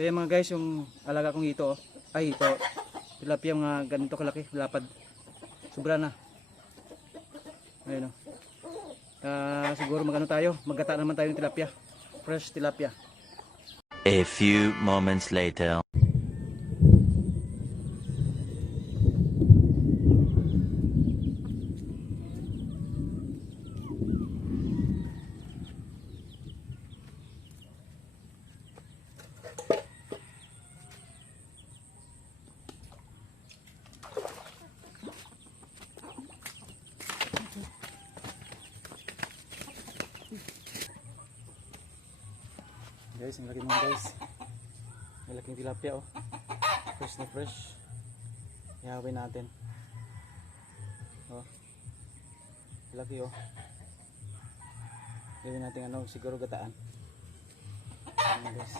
So yan mga guys, yung alaga kong hito, ay ito, tilapia mga ganito kalaki, lapad. Sobra na. Ayun o. Siguro magano tayo, maggata naman tayo ng tilapia. Fresh tilapia. A few moments later. Guys, ang laki mga guys. Malaking tilapia oh. Fresh na fresh. Ihawin natin. Oh. Laki oh. Gawin natin ano, siguro gataan. Ayan guys.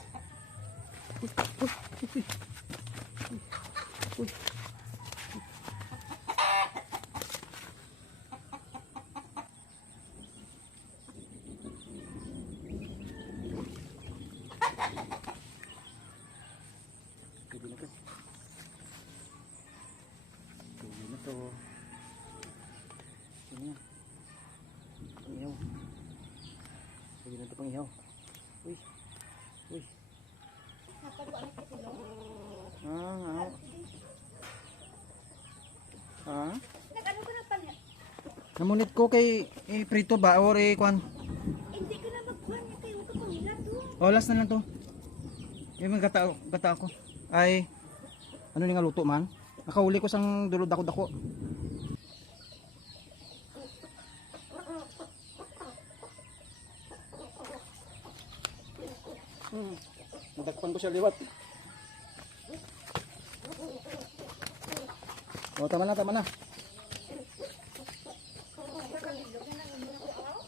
Uy. Pwede na ito pang ihaw. Uy. Uy. Nag-ano ko na pala? Namunit ko kay prito ba or kwan? Hindi ko na magkuhan niya kayo ka pamila to. Oh, last na lang to. Yung mga gata ako. Ay, ano ni nga luto man? Nakauli ko sang dulo dako-dako. Nadagpan ko siya liwat. Oh, tama na.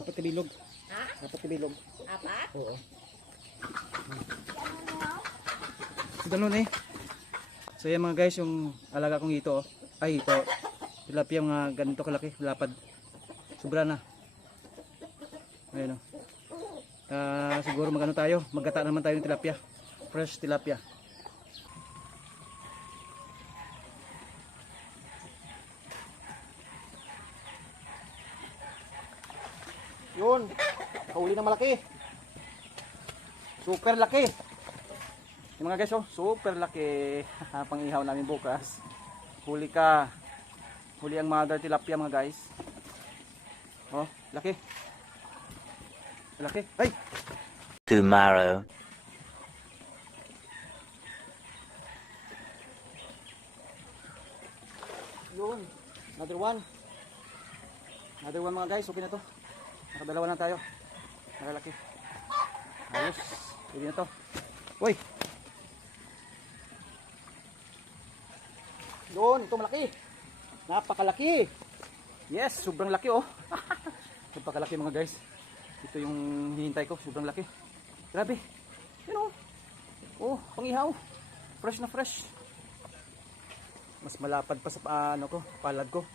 Dapat tibilog. Ha? Dapat tibilog. Apat? Oo. Ganun eh. So yan mga guys, yung alaga kong hito, ay ito, tilapia mga ganito kalaki, lapad. Sobra na. Ayun o. Siguro magano tayo, maggata naman tayo ng tilapia. Fresh tilapia. Yun, kahuli na malaki. Super laki. Yung mga guys, oh, super laki. Pang-ihaw namin bukas. Huli ka. Huli ang mother tilapia mga guys. Oh, laki. Laki. Ay! Tomorrow. Yun. Another one. Another one mga guys. Okay na to. Nakadalawa na tayo. Nakalaki. Ayos. Pwede na to. Uy! Yun. Ito malaki. Napakalaki. Yes. Sobrang laki oh. Napakalaki mga guys. Ito yung hinihintay ko. Sobrang laki. Grabe. Yun oh. Oh, pang-ihaw. Fresh na fresh. Mas malapad pa sa ano ko, palad ko.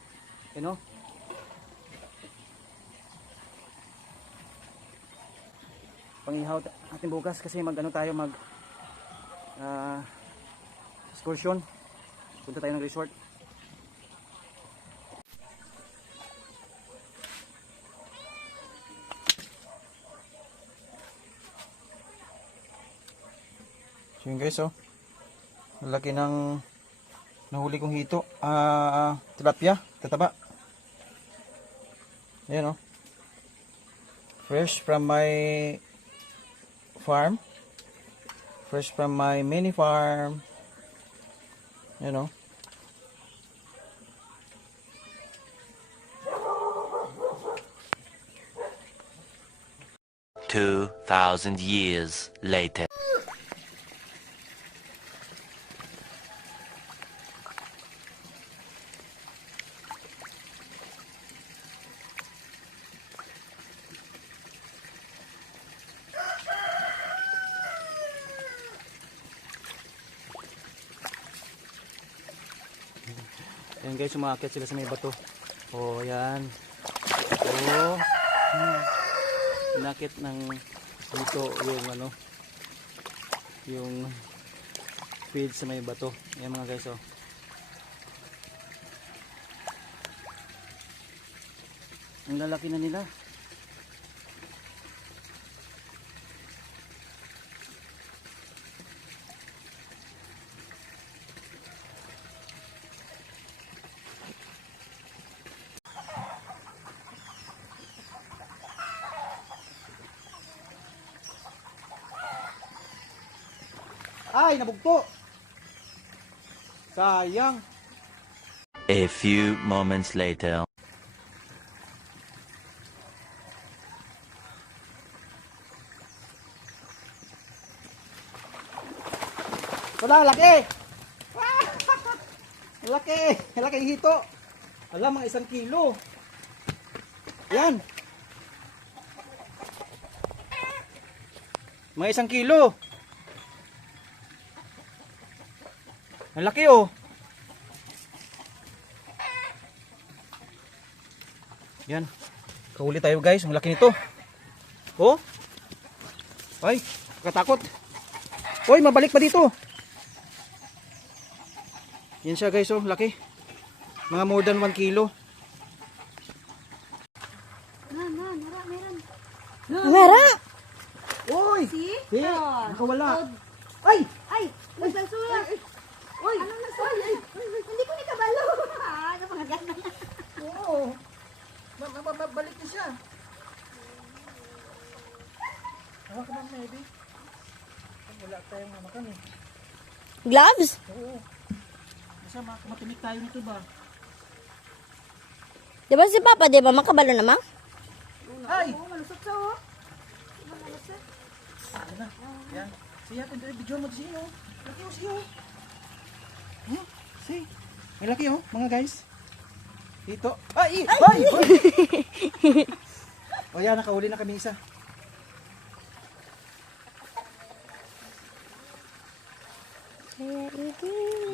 Yun oh. Pang-ihaw natin bukas kasi mag-ano tayo, mag excursion. Punta tayo ng resort. So yun guys oh. Laki ng nahuli kong hito. Tilapia, tataba. Ayan oh. Fresh from my farm. Fresh from my mini farm. Ayan oh. $2,000 years later. Ayan guys, umaakit sila sa may bato. Oh, ayan. Oh. Inakit ng dito yung ano, yung feed sa may bato. Yan mga guys, oh. Ang lalaki na nila. Ay, nabugto. Sayang. A few moments later. Wala, laki. Laki. Laki yung hito. Alam, mga 1 kilo. Yan. Mga 1 kilo. Ang laki, oh. Yan. Kahuli tayo, guys. Ang laki nito. Oh. Ay, katakot. Hoy, mabalik pa dito. Yan siya, guys, oh. Laki. Mga more than 1 kilo. Meron. Ngara! Uy! See? Eh, nakawala. Ay! Ay, nagsalsuya. Uy, anong nagsalsuya? Hindi ko nikabalo. Napangagan na. Oo. Balik na siya. Hawa ka bang maybe? Wala tayong mamakan eh. Gloves? Oo. Basta matimik tayo nito ba? Di ba si Papa, di ba makabalo naman? Ay! Oo, malusot siya, oh. Ano na? Yan. Siya, video mo siya, oh. Laki oh siya, oh. Hmm? See? May laki oh, mga guys. Dito. Ay! Ay! O yan, nakahuli na kami isa.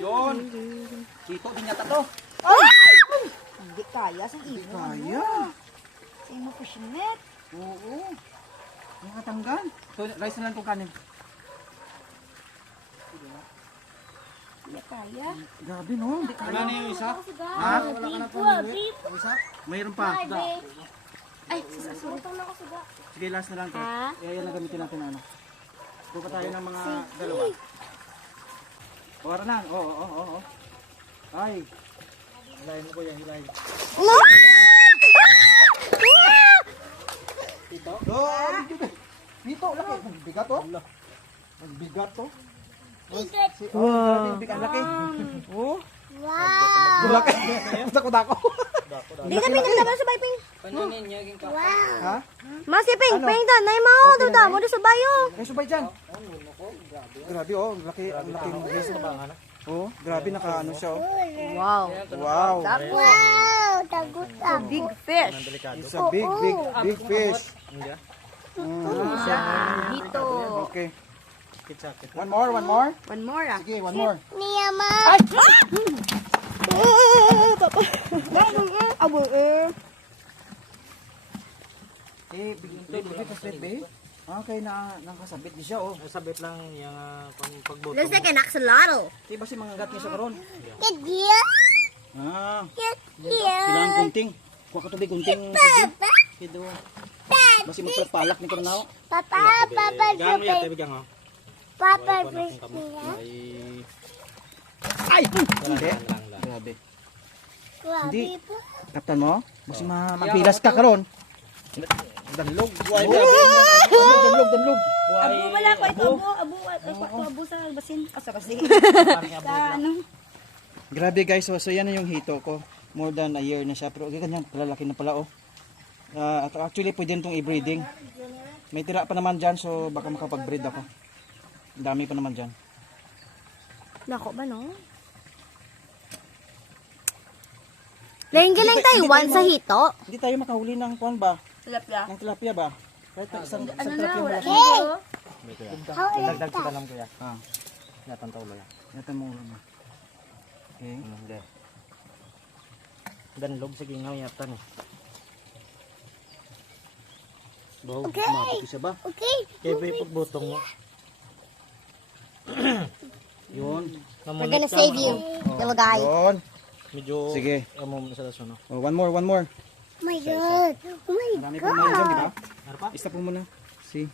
Yon. Dito, binyata to. Hindi kaya sa ibon. Kaya. Sa imo fishing net. Oo. Mga tanggal. So, rice na lang kung kanin. Hindi kaya. Grabe no, hindi kaya. Wala na yung isa? Ha? Wala ka na po. Isa? Mayroon pa. Ay, sasutong na ko suga. Sige, last na lang to. Ha? Yan ang gamitin natin ano. Kuha tayo ng mga dalawa. Wala na. Oo. Ay. Hilahin mo ko yan, hilahin. No! Dito? Dito, laki. Bigat to. Bigat to. Wow. Bigat laki. Oh. Wow! Laki. Dako. Di na pinagdaman sa bayping. Ha? Masiping, Ano? ping tanay mo. Duda mo, di sa bayo. May subay dyan. Grabe oh, laki mo. Oh, grabe nakaano siya oh. Wow. Wow. Wow! Tagot ka. Big fish. It's a big fish. Dito. Okay. One more. One more ah. Sige, one more. Niyama. Papa. Abo Bigyan ka straight, babe. Okay, nakasabit di siya oh. Sabit lang yung pagbuto. Looks like an axolotl. Di ba si mga gat niya sa karon? Get here. Ah, Get here. kailangan kunting. Kuha ka tubig kunting. Sige. Kido. Basi magpalak ni Cornao. Papa, Papa, Bigyan mo yan, bigyan mo. Papa, fish Ay! Hindi. Grabe. Hindi. Kaptan mo? Basi mapilas ka karon. Danlog. Danlog. Abo wala ko ito, abo sa basin. Sa basin. Sa ano? Grabe guys, so yan na yung hito ko. More than a year na siya. Pero ganyan, palalaki na pala oh. Actually, pwede itong i-breeding. May tira pa naman dyan, so baka makapag-breed ako. Ang dami pa naman dyan. Nako ba no? Lain galing Taiwan sa hito. Hindi tayo makahuli ng kuwan ba? Tilapia. Ng tilapia ba? Kahit isang Ano na, tilapia wala malaki. na. Dagdag kita lang kuya. Ah, Yatan taulo yan. natin mo ulo mo. Okay. Hindi. Danlog sa gingaw yatan eh. Bawo, umabot isa ba? Okay. Kaya ba yung pagbutong mo? Yun. We're gonna save you, little guy. Yun. Medyo Sige. amo mo sa laso no. Oh, one more. Oh my god. Oh my Marami pa naman dyan, di ba? Ano pa? Isa po muna. See.